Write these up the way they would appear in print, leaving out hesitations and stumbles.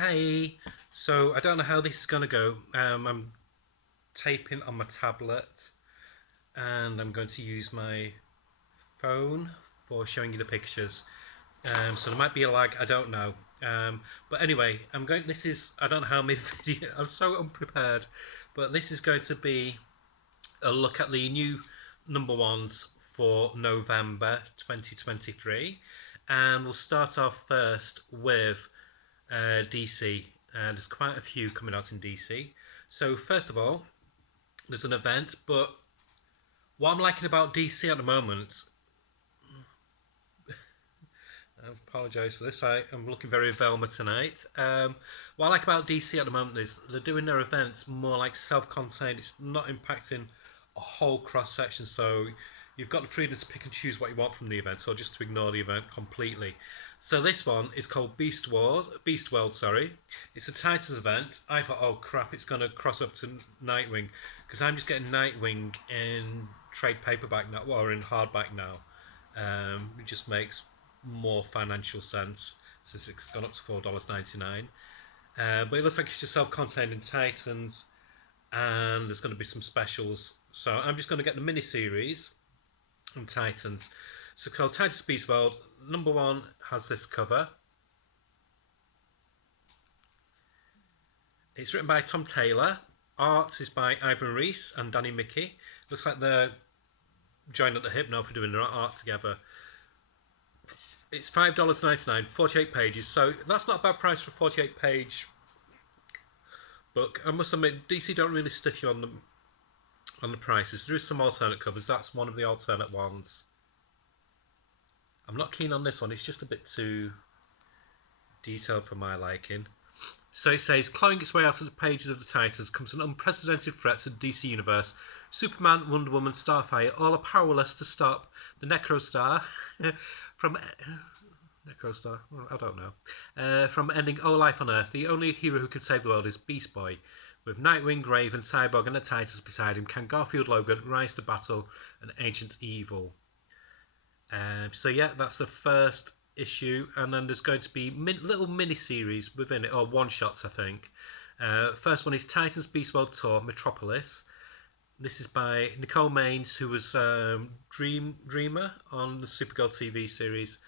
Hey, so I don't know how this is gonna go. I'm taping on my tablet, and I'm going to use my phone for showing you the pictures. So there might be a lag. I don't know. But anyway, I'm going. This is. I don't know how many video. I'm so unprepared, but this is going to be a look at the new number ones for November 2023, and we'll start off first with DC. There's quite a few coming out in DC. So first of all, there's an event, but what I'm liking about DC at the moment, I apologise for this. I'm looking very Velma tonight. What I like about DC at the moment is they're doing their events more like self-contained. It's not impacting a whole cross section, so you've got the freedom to pick and choose what you want from the event, or just to ignore the event completely. So this one is called Beast World. Sorry, it's a Titans event. I thought, oh crap, it's going to cross up to Nightwing because I'm just getting Nightwing in trade paperback now, or in hardback now. It just makes more financial sense since it's gone up to $4.99. But it looks like it's just self-contained in Titans, and there's going to be some specials. So I'm just going to get the mini-series in Titans. So called Titans Beast World. Number one has this cover. It's written by Tom Taylor. Art is by Ivan Reis and Danny Mickey. Looks like they're joined at the hip now for doing their art together. It's $5.99, 48 pages, so that's not a bad price for a 48-page book. I must admit, DC don't really stiff you on the prices. There is some alternate covers. That's one of the alternate ones. I'm not keen on this one. It's just a bit too detailed for my liking. So it says, clawing its way out of the pages of the Titans comes an unprecedented threat to the DC universe. Superman, Wonder Woman, Starfire all are powerless to stop the Necrostar from Necrostar. I don't know. From ending all life on Earth. The only hero who can save the world is Beast Boy. With Nightwing, Raven, Cyborg, and the Titans beside him, can Garfield Logan rise to battle an ancient evil? So yeah, that's the first issue, and then there's going to be little mini-series within it, or one-shots, I think. First one is Titans Beast World Tour Metropolis. This is by Nicole Maines, who was Dreamer on the Supergirl TV series.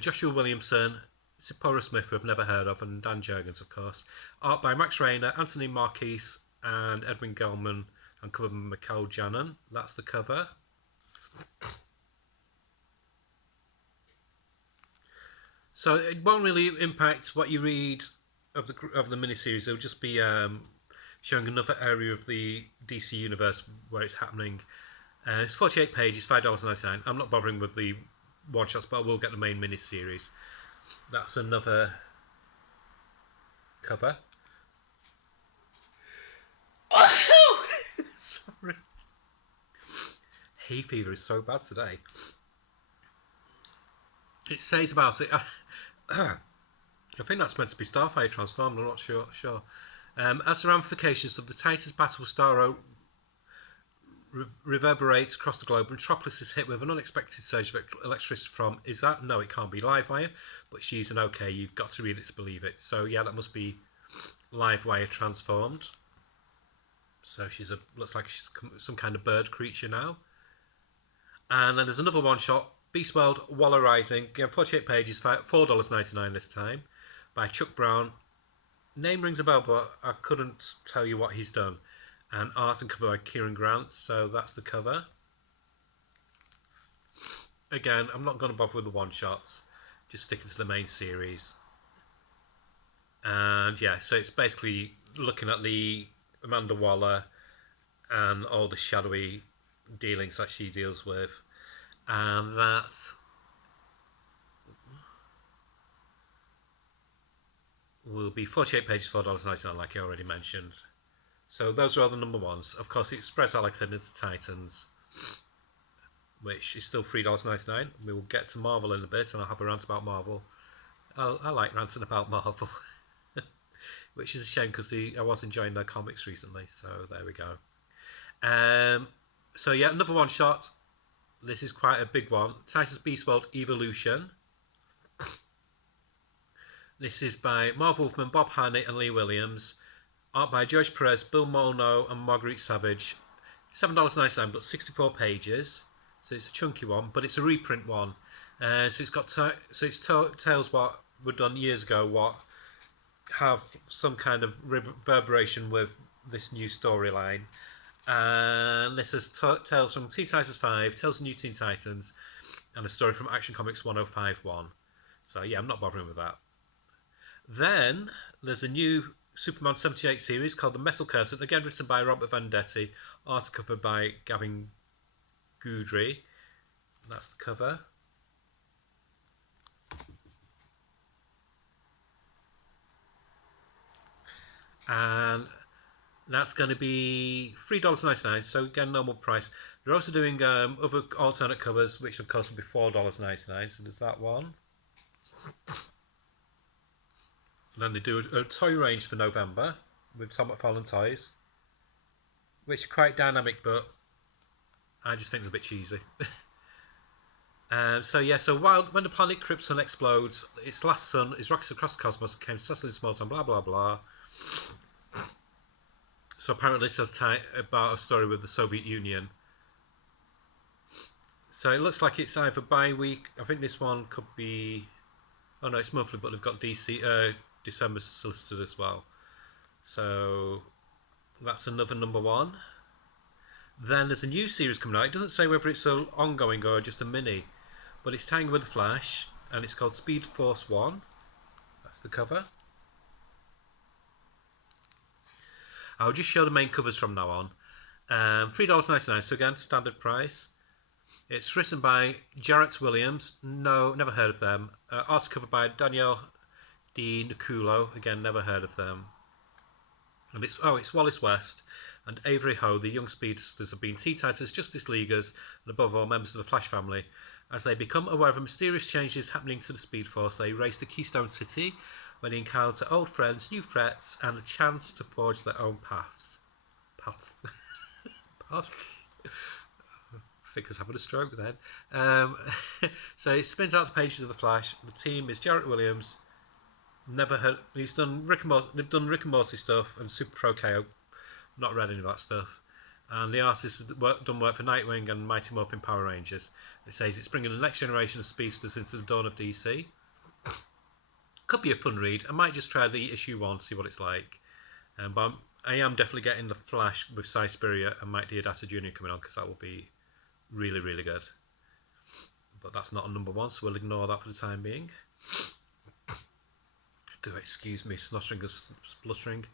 Joshua Williamson, Zipporah Smith, who I've never heard of, and Dan Jurgens, of course. Art by Max Rayner, Anthony Marquise, and Edwin Gelman, and cover by Michael Janin. That's the cover. So it won't really impact what you read of the miniseries. It'll just be showing another area of the DC universe where it's happening. It's 48 pages, $5.99. I'm not bothering with the one shots, but I will get the main miniseries. That's another cover. Oh! Sorry. Hay fever is so bad today. It says about it. I think that's meant to be Starfire transformed. I'm not sure. As the ramifications of the Titans battle with Starro reverberates across the globe, Metropolis is hit with an unexpected surge of electricity from. Is that? No, it can't be Livewire, but she's an okay. You've got to read it to believe it. So yeah, that must be Livewire transformed. So looks like she's some kind of bird creature now. And then there's another one shot. Beast World Waller Rising, again 48 pages, $4.99 this time, by Chuck Brown. Name rings a bell, but I couldn't tell you what he's done. And art and cover by Kieran Grant, so that's the cover. Again, I'm not going to bother with the one-shots, just sticking to the main series. And yeah, so it's basically looking at the Amanda Waller and all the shadowy dealings that she deals with. And that will be 48 pages, $4.99, like I already mentioned. So those are all the number ones. Of course, it spreads out, like I said, into Titans, which is still $3.99. We will get to Marvel in a bit, and I'll have a rant about Marvel. I like ranting about Marvel, which is a shame because I was enjoying their comics recently. So there we go. So yeah, another one shot. This is quite a big one. Titans Beast World Evolution. This is by Marv Wolfman, Bob Harnett and Lee Williams. Art by George Perez, Bill Molno and Marguerite Savage. $7.99 but 64 pages. So it's a chunky one, but it's a reprint one. So it's got tales what were done years ago, what have some kind of reverberation with this new storyline. And this is tales from Teen Titans 5, Tales of New Teen Titans, and a story from Action Comics 1051. So yeah, I'm not bothering with that. Then there's a new Superman 78 series called The Metal Curtain, again written by Robert Venditti, art cover by Gavin Goudry. That's the cover. And that's going to be $3.99, so again, normal price. They're also doing other alternate covers, which of course will be $4.99, so there's that one. And then they do a toy range for November with Tom McFarlane toys, which are quite dynamic, but I just think they're a bit cheesy. So when the planet Krypton explodes, its last sun is rockets across the cosmos, came settling in small town, blah blah blah. So apparently this has about a story with the Soviet Union. So it looks like it's either bi-week. I think this one could be. Oh no, it's monthly, but they've got December solicited as well. So that's another number one. Then there's a new series coming out. It doesn't say whether it's an ongoing or just a mini, but it's tying with the Flash, and it's called Speed Force 1. That's the cover. I'll just show the main covers from now on. $3.99, so again, standard price. It's written by Jarrett Williams. No, never heard of them. Art cover by Danielle Di Niculo. Again, never heard of them. And it's Wallace West and Avery Ho, the young speedsters have been Teen Titans, Justice Leaguers, and above all, members of the Flash family. As they become aware of mysterious changes happening to the Speed Force, they race to Keystone City, where they encounter old friends, new threats, and a chance to forge their own paths. Path. I think I was having a stroke then. So it spins out the pages of the Flash. The team is Jarrett Williams. Never heard. He's done Rick and Morty. They've done Rick and Morty stuff and Super Pro KO. Not read any of that stuff. And the artist has done work for Nightwing and Mighty Morphin Power Rangers. It says it's bringing the next generation of speedsters into the dawn of DC. Could be a fun read. I might just try the issue 1 to see what it's like. But I am definitely getting the Flash with Cy Spurrier and Mike Deodato Jr. coming on, because that will be really, really good. But that's not a number 1, so we'll ignore that for the time being. Do excuse me, snottering and spluttering.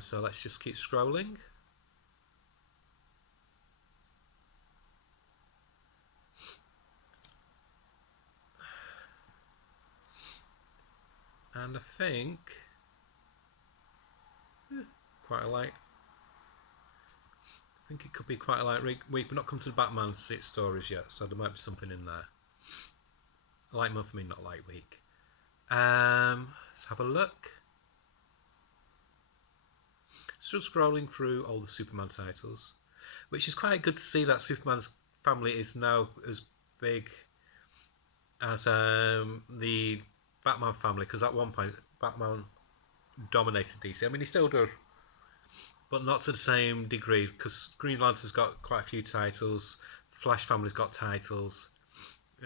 So let's just keep scrolling. And I think quite a light. I think it could be quite a light week. We're not come to the Batman stories yet, so there might be something in there. A light month for me, not a light week. Let's have a look. Still scrolling through all the Superman titles, which is quite good to see that Superman's family is now as big as the Batman family, because at one point Batman dominated DC. I mean, he still does, but not to the same degree, because Green Lantern's got quite a few titles, the Flash family's got titles,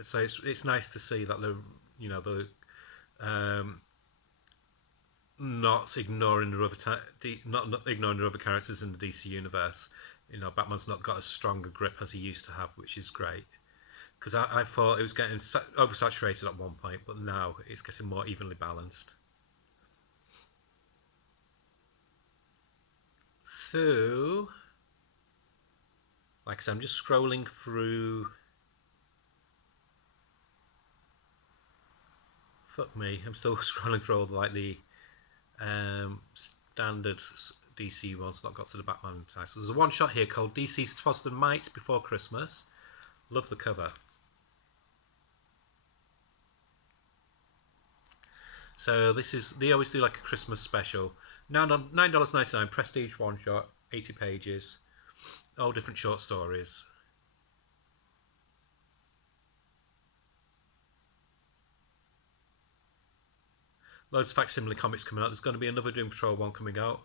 so it's nice to see that they're not ignoring the other characters in the DC universe. Batman's not got as strong a grip as he used to have, which is great. Because I thought it was getting oversaturated at one point, but now it's getting more evenly balanced. So, like I said, I'm just scrolling through. Fuck me, I'm still scrolling through all the standard DC ones, not got to the Batman titles. There's a one shot here called DC's Twas the Might Before Christmas. Love the cover. So they always do like a Christmas special. Now $9.99, prestige one shot, 80 pages, all different short stories. loads of facsimile comics coming out. There's going to be another Doom Patrol one coming out,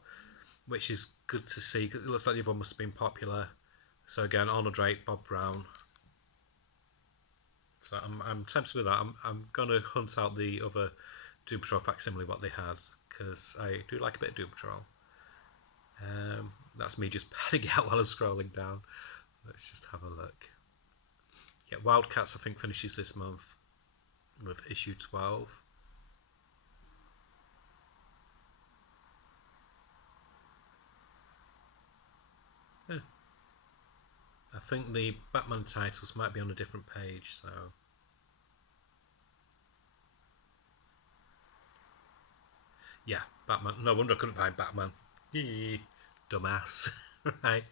which is good to see because it looks like the other one must have been popular. So again, Arnold Drake, Bob Brown. So I'm tempted with that. I'm going to hunt out the other Doom Patrol facsimile what they had because I do like a bit of Doom Patrol. That's me just padding out while I'm scrolling down. Let's just have a look. Yeah, Wildcats I think finishes this month with issue 12. Yeah. I think the Batman titles might be on a different page, so. Yeah, Batman. No wonder I couldn't find Batman. Dumbass. Right.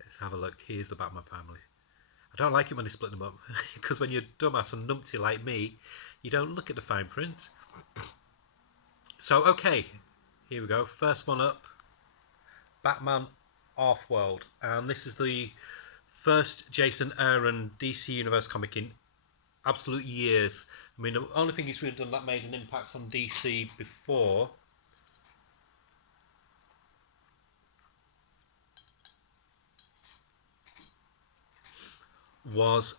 Let's have a look. Here's the Batman family. I don't like it when they split them up because when you're dumbass and numpty like me, you don't look at the fine print. So, okay, here we go. First one up, Batman Off-World. And this is the first Jason Aaron DC Universe comic in absolute years. I mean, the only thing he's really done that made an impact on DC before was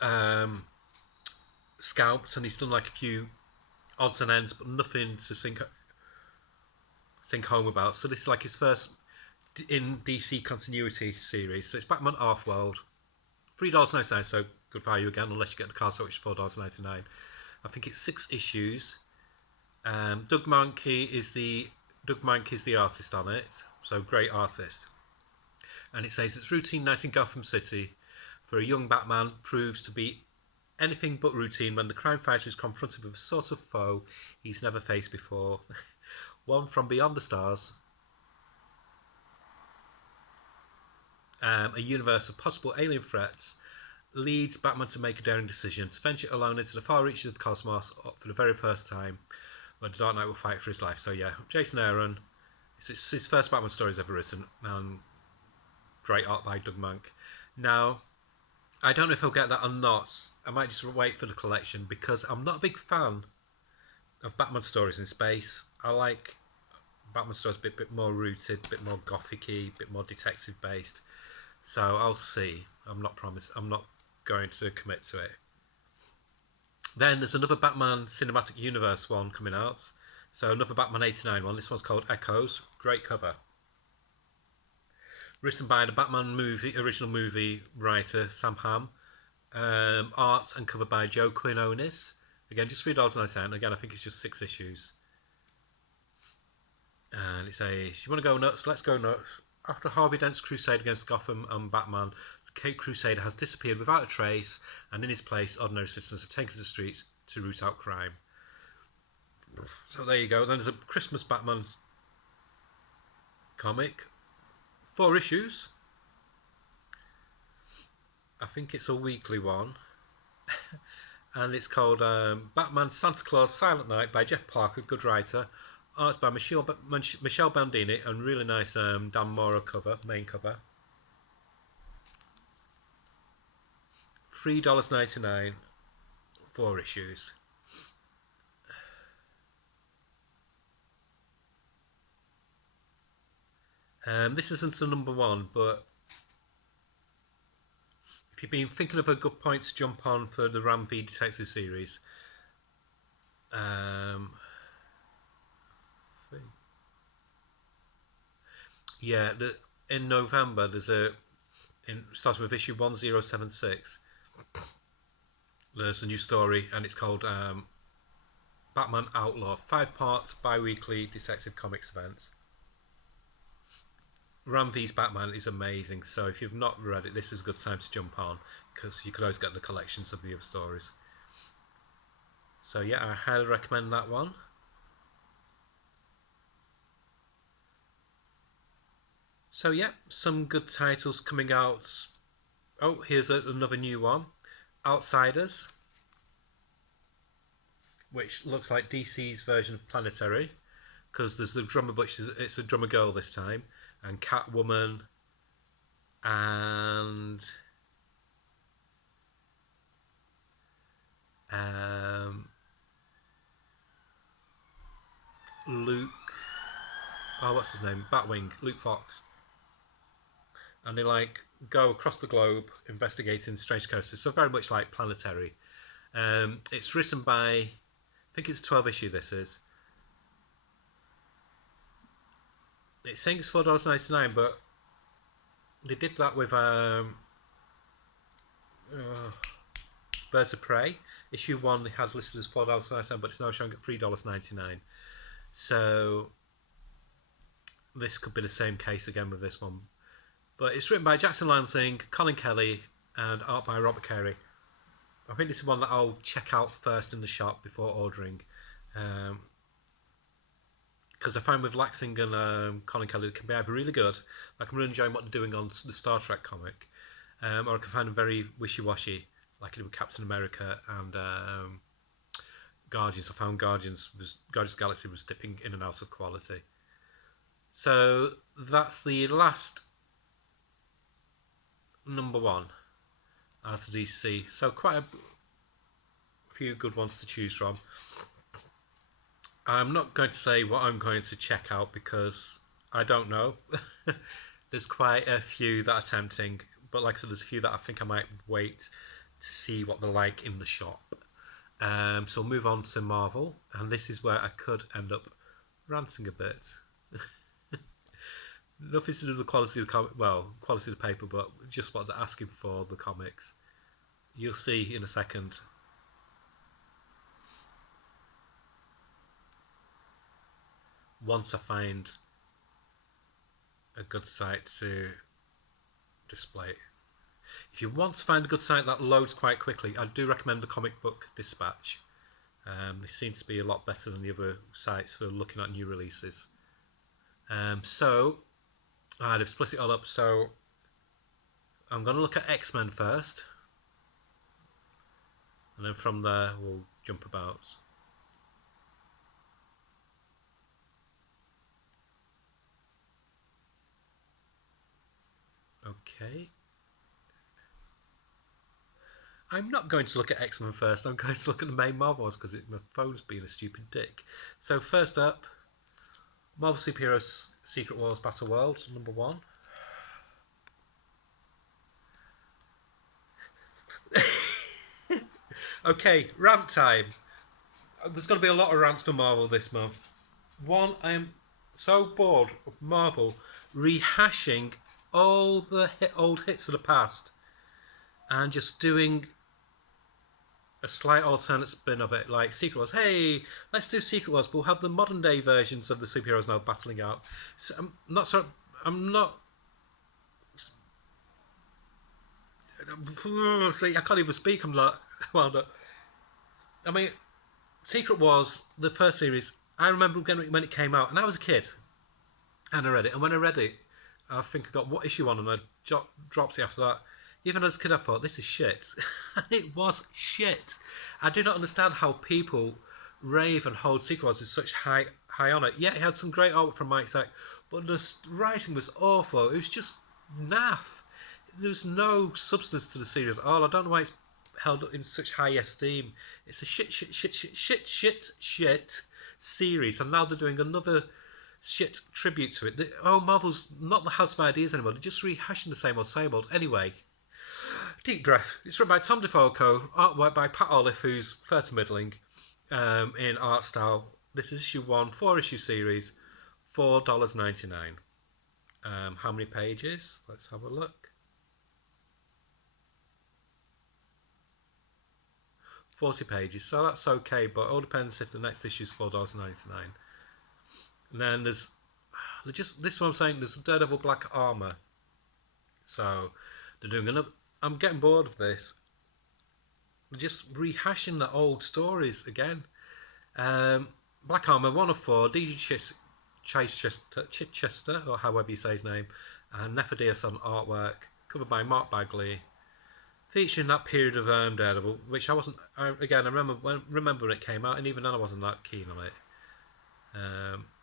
Scalped, and he's done like a few odds and ends, but nothing to think home about. So this is like his first in DC continuity series. So it's Batman Earthworld, $3.99, so good value again, unless you get the card set, which is $4.99. I think it's 6 issues. Doug Mahnke is the artist on it, so great artist. And it says it's routine night in Gotham City for a young Batman proves to be anything but routine when the crime fighter is confronted with a sort of foe he's never faced before. One from beyond the stars. A universe of possible alien threats leads Batman to make a daring decision to venture alone into the far reaches of the cosmos for the very first time, where the Dark Knight will fight for his life. So yeah, Jason Aaron. It's his first Batman story he's ever written, and great art by Doug Mahnke. Now, I don't know if he'll get that or not. I might just wait for the collection because I'm not a big fan of Batman stories in space. I like Batman stories a bit more rooted, a bit more gothic-y, a bit more detective based. So I'll see. I'm not going to commit to it. Then there's another Batman Cinematic Universe one coming out. So another Batman 89 one. This one's called Echoes. Great cover. Written by the Batman original movie writer Sam Hamm. Art and cover by Joe Quinones. Again, just $3.99. Again, I think it's just 6 issues. And it says, you want to go nuts? Let's go nuts. After Harvey Dent's crusade against Gotham and Batman, the Cape Crusader has disappeared without a trace, and in his place, ordinary citizens have taken to the streets to root out crime. So there you go. Then there's a Christmas Batman comic. 4 issues. I think it's a weekly one. And it's called Batman Santa Claus Silent Night by Jeff Parker, good writer. Art by Michelle Bandini, and really nice Dan Mora main cover. $3.99, 4 issues. This isn't the number 1, but if you've been thinking of a good point to jump on for the Ram V Detective series, yeah, in November starting with issue 1076. There's a new story, and it's called Batman Outlaw, 5-part bi-weekly detective comics event. Ram V's Batman is amazing, so if you've not read it, this is a good time to jump on because you could always get the collections of the other stories. So yeah, I highly recommend that one. So yeah, some good titles coming out. Oh, here's another new one, Outsiders, which looks like DC's version of Planetary, because there's the drummer, but it's a drummer girl this time, and Catwoman, and Luke. Oh, what's his name? Batwing. Luke Fox. And they like go across the globe investigating strange coasters. So very much like Planetary. It's written by, I think it's a 12 issue. This is. It's saying it's $4.99, but they did that with Birds of Prey. Issue 1 they had listed as $4.99, but it's now showing at $3.99. So this could be the same case again with this one. But it's written by Jackson Lansing, Colin Kelly, and art by Robert Carey. I think this is one that I'll check out first in the shop before ordering. Because I find with Lansing and Colin Kelly, it can be either really good, like I'm really enjoying what they're doing on the Star Trek comic, or I can find them very wishy-washy, like I did with Captain America and Guardians. I found Guardians Galaxy was dipping in and out of quality. So that's the last number one out of DC. So quite a few good ones to choose from. I'm not going to say what I'm going to check out because I don't know. There's quite a few that are tempting, but like I said, there's a few that I think I might wait to see what they're like in the shop. So we'll move on to Marvel, and this is where I could end up ranting a bit. Nothing to do with the quality of the quality of the paper, but just what they're asking for the comics. You'll see in a second. Once I find a good site to display it. If you want to find a good site that loads quite quickly, I do recommend the Comic Book Dispatch. They seem to be a lot better than the other sites for looking at new releases. So they've split it all up. So I'm going to look at X-Men first, and then from there we'll jump about. Okay. I'm not going to look at X-Men first. I'm going to look at the main Marvels because my phone's being a stupid dick. So first up, Marvel Superheroes Secret Wars Battle World, number 1. Okay, rant time. There's going to be a lot of rants for Marvel this month. One, I am so bored of Marvel rehashing all the old hits of the past and just doing a slight alternate spin of it, like Secret Wars. Hey, let's do Secret Wars, but we'll have the modern day versions of the superheroes now battling out. So I'm not. See, I can't even speak. I'm like, well, no. I mean, Secret Wars, the first series. I remember when it came out, and I was a kid, and I read it. And when I read it, I think I got what issue on, and I dropped it after that. Even as a kid, I thought, this is shit. And it was shit. I do not understand how people rave and hold Secret Wars in such high honour. Yeah, it had some great artwork from Mike Zack, but the writing was awful. It was just naff. There was no substance to the series at all. I don't know why it's held in such high esteem. It's a shit series, and now they're doing another shit tribute to it. Marvel's not the house of ideas anymore. They're just rehashing the same old. Anyway, deep breath. It's written by Tom DeFalco, artwork by Pat Olive, who's fair to middling in art style. This is issue 1, 4-issue series, $4.99. How many pages? Let's have a look. 40 pages, so that's okay, but it all depends if the next issue is $4.99. And then there's just this one I'm saying, there's Daredevil Black Armor. So they're doing another. I'm getting bored of this. They're just rehashing the old stories again. Black Armor 1 of 4, DJ Chichester, or however you say his name, and Nephodius on artwork, covered by Mark Bagley, featuring that period of Daredevil, which I wasn't. I remember when it came out, and even then I wasn't that keen on it.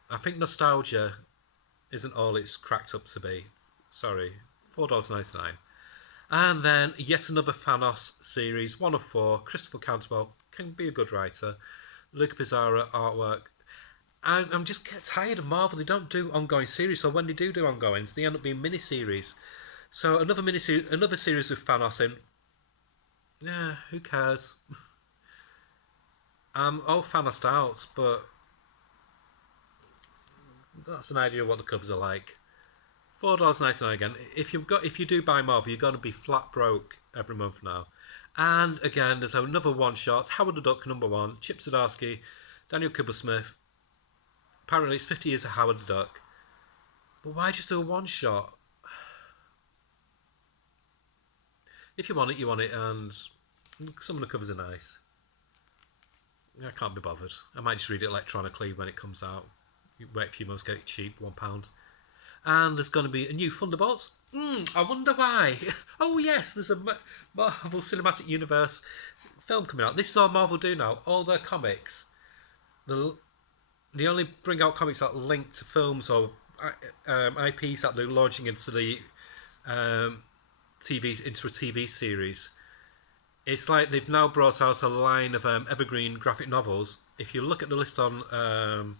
I think nostalgia isn't all it's cracked up to be. Sorry, $4.99. And then yet another Thanos series, 1 of 4. Christopher Cantwell can be a good writer. Luca Pizarro artwork. I'm just get tired of Marvel. They don't do ongoing series, so when they do ongoings, they end up being miniseries. So another miniseries, another series with Thanos in. Yeah, who cares? I'm all Thanos out, but that's an idea of what the covers are like. $4.99 again. If you do buy Marvel, you're going to be flat broke every month now. And again, there's another one shot. Howard the Duck #1. Chip Zdarsky, Daniel Kibblesmith. Apparently, it's 50 years of Howard the Duck. But why just do a one shot? If you want it, you want it, and some of the covers are nice. I can't be bothered. I might just read it electronically when it comes out. You wait a few months, get it cheap, £1. And there's going to be a new Thunderbolts. I wonder why. Oh yes, there's a Marvel Cinematic Universe film coming out. This is all Marvel do now. All their comics, they only bring out comics that link to films or IPs that they're launching into the into a TV series. It's like they've now brought out a line of evergreen graphic novels. If you look at the list on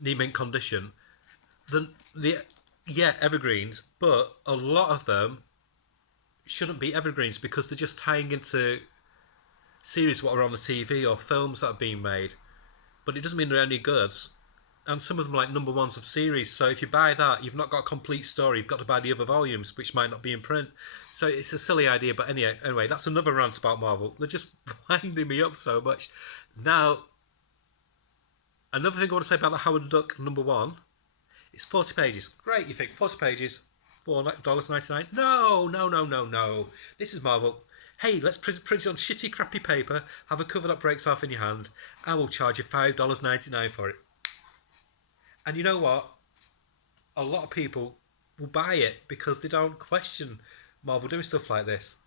Name and Condition, the evergreens, but a lot of them shouldn't be evergreens because they're just tying into series what are on the TV or films that are being made. But it doesn't mean they're any good. And some of them are like #1s of series. So if you buy that, you've not got a complete story. You've got to buy the other volumes, which might not be in print. So it's a silly idea. But anyway, that's another rant about Marvel. They're just winding me up so much. Now, another thing I want to say about the Howard the Duck #1. It's 40 pages. Great, you think 40 pages, $4.99? No. This is Marvel. Hey, let's print it on shitty, crappy paper, have a cover that breaks off in your hand, I will charge you $5.99 for it. And you know what? A lot of people will buy it because they don't question Marvel doing stuff like this.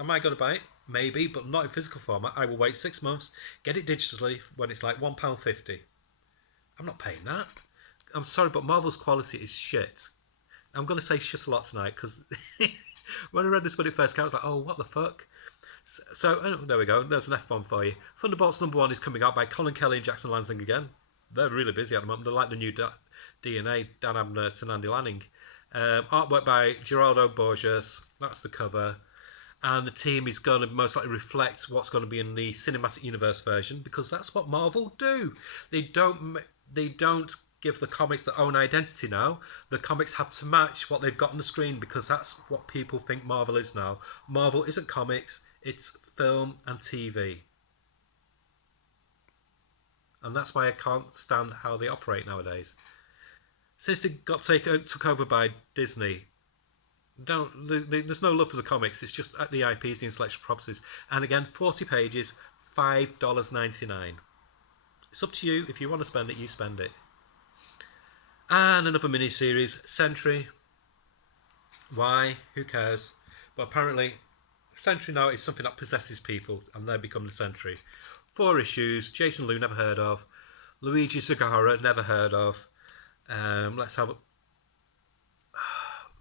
Am I going to buy it? Maybe, but not in physical format. I will wait 6 months, get it digitally when it's like £1.50. I'm not paying that. I'm sorry, but Marvel's quality is shit. I'm going to say shit a lot tonight because when I read this when it first came, I was like, oh, what the fuck? So there we go. There's an F-bomb for you. Thunderbolts #1 is coming out by Colin Kelly and Jackson Lansing again. They're really busy at the moment. They're like the new DNA, Dan Abnett and Andy Lanning. Artwork by Geraldo Borges. That's the cover. And the team is going to most likely reflect what's going to be in the cinematic universe version because that's what Marvel do. They don't give the comics their own identity now. The comics have to match what they've got on the screen because that's what people think Marvel is now. Marvel isn't comics, it's film and TV. And that's why I can't stand how they operate nowadays. Since they got took over by Disney, there's no love for the comics. It's just the IPs, the intellectual properties. And again, 40 pages, $5.99. It's up to you. If you want to spend it, you spend it. And another mini-series, Sentry. Why? Who cares? But apparently, Sentry now is something that possesses people, and they become the Sentry. 4 issues. Jason Liu, never heard of. Luigi Zagara, never heard of. Let's have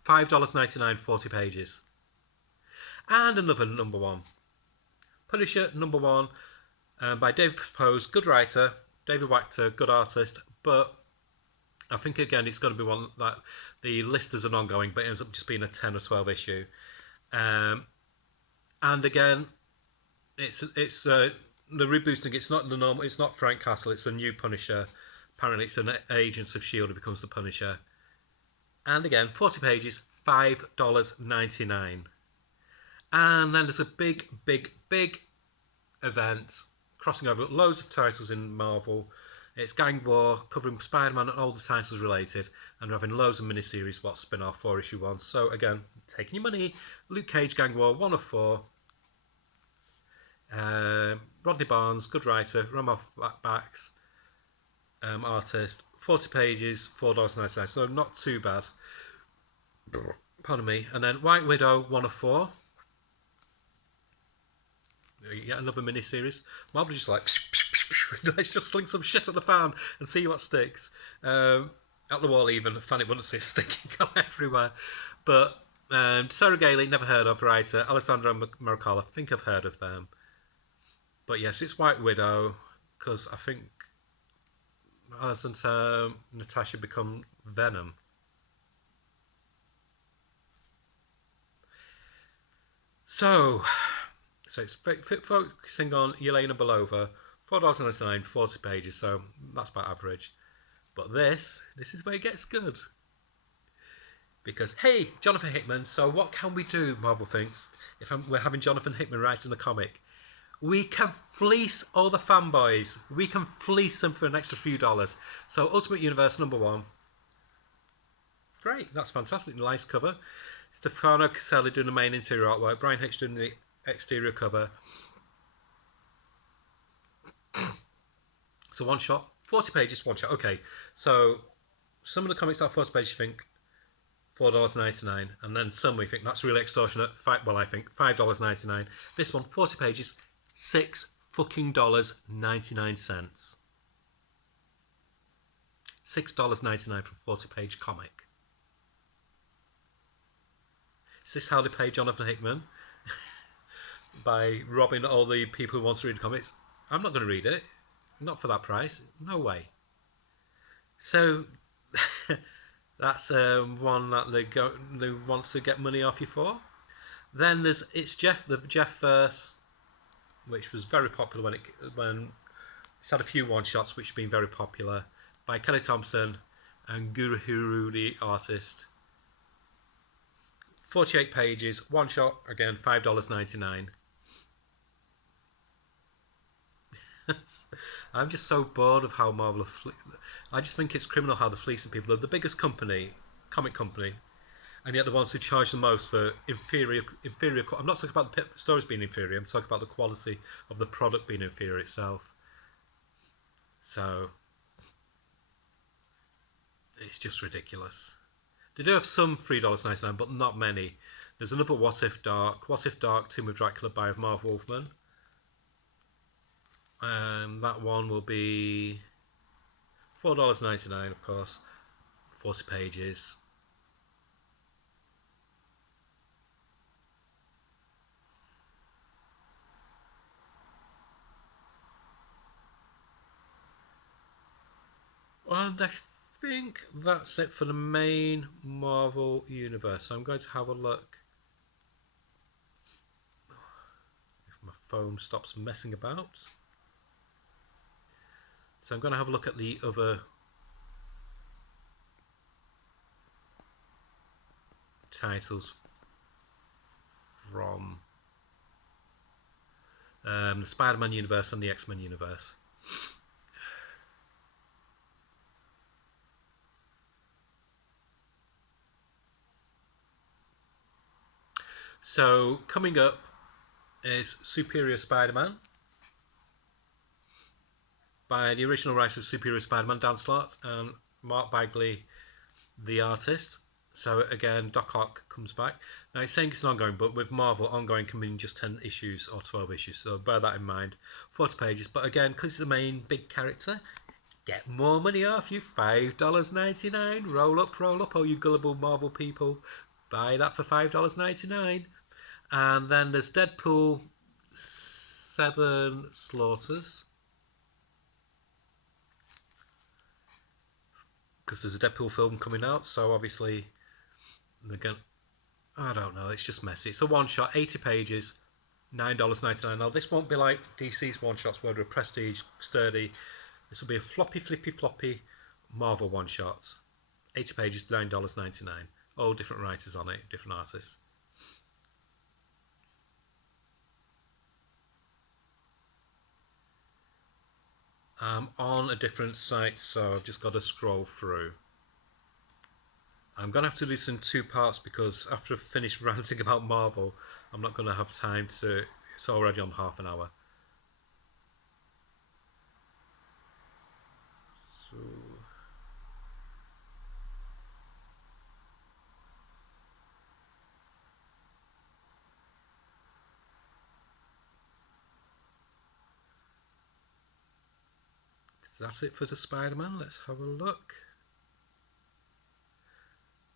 $5.99, 40 pages. And another #1. Punisher #1 by David Pose, good writer. David Wachter, good artist. But I think again it's going to be one that the list is an ongoing, but it ends up just being a 10 or 12 issue. And again, it's the rebooting. It's not the normal. It's not Frank Castle. It's a new Punisher. Apparently, it's an Agents of S.H.I.E.L.D. who becomes the Punisher. And again, 40 pages, $5.99. And then there's a big event crossing over loads of titles in Marvel. It's Gang War, covering Spider-Man and all the titles related, and we're having loads of miniseries, what spin-off, 4-issue ones. So again, taking your money. Luke Cage, Gang War, 1 of 4. Rodney Barnes, good writer. Ramoff Backs, artist. 40 pages, $4.99, so not too bad. Pardon me. And then White Widow, 1 of 4. Yet another mini-series. Marvel just like, let's just sling some shit at the fan and see what sticks. Out the wall even, fan it wouldn't see it sticking everywhere. But Sarah Gailey, never heard of, writer. Alessandro Marocala, I think I've heard of them. But yes, it's White Widow, because I think Hasn't Natasha become Venom? So, it's focusing on Yelena Belova, $4.99, 40 pages, so that's about average. But this is where it gets good. Because, hey, Jonathan Hickman, so what can we do, Marvel thinks, if we're having Jonathan Hickman writing the comic? We can fleece all the fanboys. We can fleece them for an extra few dollars. So, Ultimate Universe #1. Great, that's fantastic. Nice cover. Stefano Caselli doing the main interior artwork. Brian Hitch doing the exterior cover. So, one shot, 40 pages, one shot. Okay, so some of the comics are 40 pages, you think $4.99, and then some we think that's really extortionate. I think $5.99. This one, 40 pages, $6.99. $6.99 for a 40-page comic. Is this how they pay Jonathan Hickman? By robbing all the people who want to read comics? I'm not going to read it. Not for that price. No way. So that's one that they want to get money off you for. Then it's the Jeff verse, which was very popular when it's had a few one shots which have been very popular, by Kelly Thompson and Guru Huru, the artist. 48 pages, one shot, again $5.99. I'm just so bored of how Marvel I just think it's criminal how they're fleecing people. They're the biggest comic company, and yet the ones who charge the most for inferior. I'm not talking about the stories being inferior. I'm talking about the quality of the product being inferior itself. So it's just ridiculous. They do have some $3.99, but not many. There's another What If Dark, Tomb of Dracula by Marv Wolfman. That one will be $4.99, of course, 40 pages. And I think that's it for the main Marvel universe. So I'm going to have a look. If my phone stops messing about. So I'm going to have a look at the other titles from the Spider-Man universe and the X-Men universe. So coming up is Superior Spider-Man by the original writer of Superior Spider-Man, Dan Slott, and Mark Bagley, the artist. So again, Doc Ock comes back. Now he's saying it's an ongoing, but with Marvel, ongoing can mean just 10 issues or 12 issues. So bear that in mind. 40 pages, but again, because it's the main big character, get more money off you. $5.99. Roll up, all you gullible Marvel people. Buy that for $5.99. And then there's Deadpool 7 Slaughters. Because there's a Deadpool film coming out, so obviously they're going. I don't know. It's just messy. It's a one shot, 80 pages, $9.99. Now this won't be like DC's one shots where they're prestige, sturdy. This will be a floppy Marvel one shot, 80 pages, $9.99. All different writers on it, different artists. I'm on a different site, so I've just got to scroll through. I'm going to have to do this in 2 parts because after I've finished ranting about Marvel, I'm not going to have time to. It's already on half an hour. So. That's it for the Spider-Man. Let's have a look.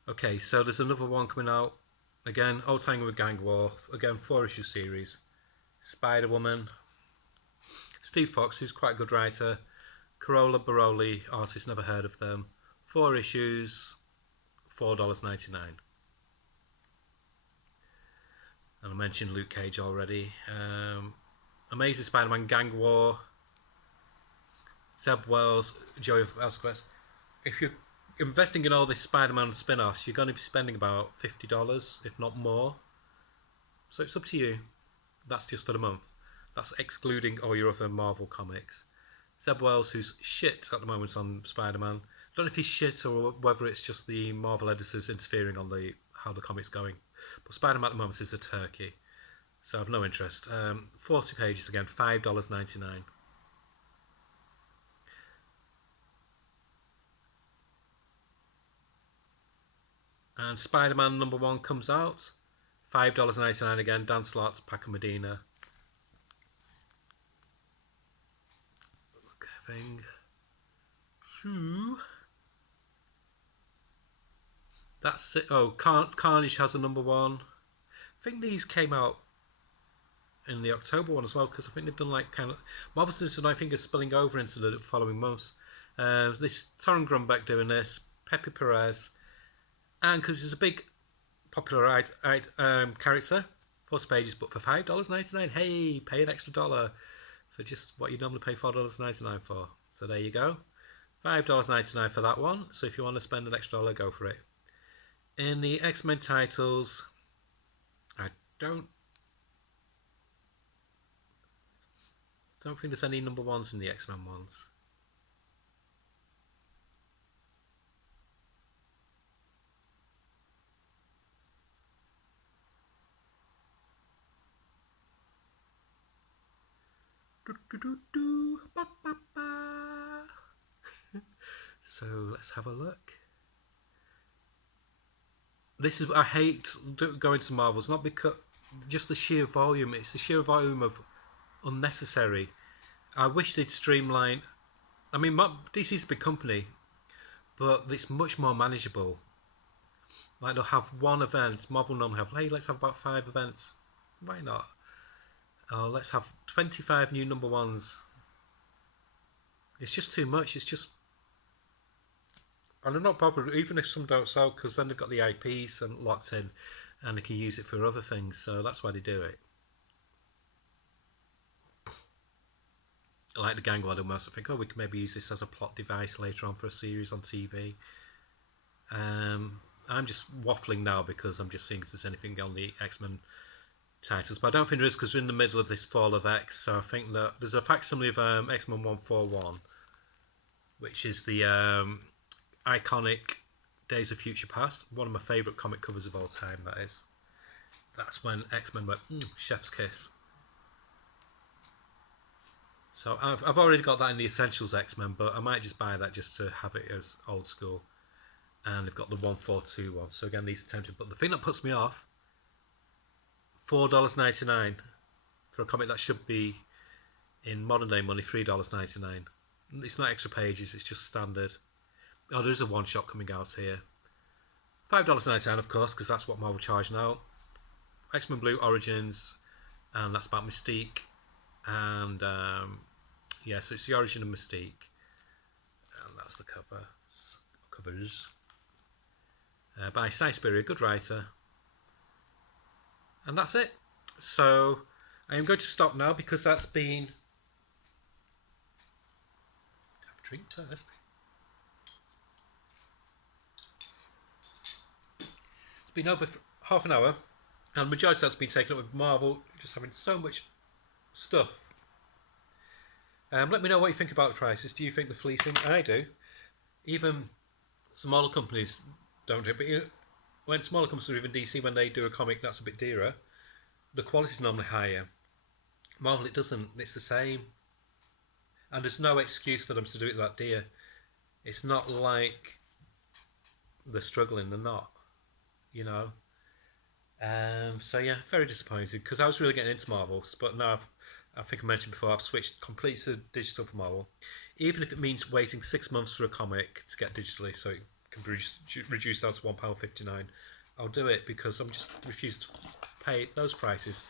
Okay, so there's another one coming out. Again, Old Tango with Gang War. Again, 4-issue series. Spider-Woman. Steve Fox, who's quite a good writer. Corolla Baroli, artist never heard of them. 4 issues, $4.99. And I mentioned Luke Cage already. Amazing Spider-Man Gang War. Zeb Wells, Joey Vasquez. If you're investing in all this Spider-Man spin-offs, you're going to be spending about $50, if not more. So it's up to you. That's just for the month. That's excluding all your other Marvel comics. Zeb Wells, who's shit at the moment on Spider-Man. I don't know if he's shit or whether it's just the Marvel editors interfering on how the comic's going. But Spider-Man at the moment is a turkey. So I have no interest. 40 pages again, $5.99. And Spider-Man #1 comes out. $5.99 again, Dan Slott, Paco Medina. Look, thing. That's it. Oh, Carnage has a #1. I think these came out in the October one as well, because I think they've done like kind of Marvel's doing some, I think, is spilling over into the following months. This Torren Grumbeck doing this, Pepe Perez, and because he's a big popular character, 40 pages, but for $5.99. Hey, pay an extra $1 for just what you normally pay $4.99 for. So there you go, $5.99 for that one. So if you want to spend an extra $1, go for it. In the X-Men titles, I don't think there's any #1s in the X-Men ones. So let's have a look. This is, I hate going to Marvels, not because just the sheer volume. It's the sheer volume of unnecessary. I wish they'd streamline. I mean, DC's a big company, but it's much more manageable. Like they'll have one event. Marvel normally have, hey, let's have about 5 events. Why not? Oh, let's have 25 new #1s. It's just too much. It's just, and they're not bothered even if some don't sell, because then they've got the IPs and locked in, and they can use it for other things. So that's why they do it. Like the Gang War almost, I think, oh, we can maybe use this as a plot device later on for a series on TV. I'm just waffling now because I'm just seeing if there's anything on the X-Men titles, but I don't think there is, because we're in the middle of this Fall of X. So I think that there's a facsimile of X-Men 141, which is the iconic Days of Future Past, one of my favourite comic covers of all time. That is. That's when X-Men went chef's kiss. So I've already got that in the Essentials X-Men, but I might just buy that just to have it as old school. And they've got the 142 one. So again, these are tempting. But the thing that puts me off, $4.99 for a comic that should be, in modern day money, $3.99. It's not extra pages, it's just standard. Oh, there's a one-shot coming out here. $5.99, of course, because that's what Marvel charge now. X-Men Blue Origins, and that's about Mystique. And yeah, so it's the origin of Mystique, and that's the covers by Si Spurrier, good writer. And that's it. So I am going to stop now because that's been, have a drink first. It's been over half an hour, and the majority of that's been taken up with Marvel just having so much stuff. Let me know what you think about the prices. Do you think the fleecing? I do. Even smaller companies don't do it, but when smaller companies, or even DC, when they do a comic that's a bit dearer, the quality is normally higher. Marvel, it doesn't. It's the same, and there's no excuse for them to do it that dear. It's not like they're struggling. They're not, you know. So yeah, very disappointed, because I was really getting into Marvels, but now I think I mentioned before, I've switched completely to digital for Marvel, even if it means waiting 6 months for a comic to get digitally, so it can be reduced down to £1.59. I'll do it, because I'm just refused to pay those prices